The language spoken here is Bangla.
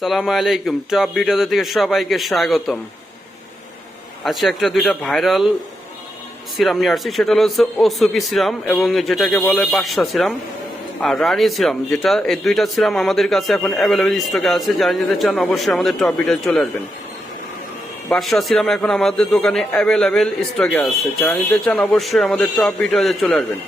সালামু আলাইকুম। টপ ভিডিওতে থেকে সবাইকে স্বাগতম। আজকে একটা দুইটা ভাইরাল সিরাম নিয়ে আসছি, সেটা হচ্ছে ওসুপি সিরাম এবং যেটাকে বলে বাদশা সিরাম আর রানী সিরাম, যেটা এই দুইটা সিরাম আমাদের কাছে এখন অ্যাভেলেবেল স্টকে আছে। যারা নিতে চান অবশ্যই আমাদের টপ ভিডিওতে চলে আসবেন। বাদশা সিরাম এখন আমাদের দোকানে অ্যাভেলেবেল স্টকে আছে। যারা নিতে চান অবশ্যই আমাদের টপ ভিডিওতে চলে আসবেন।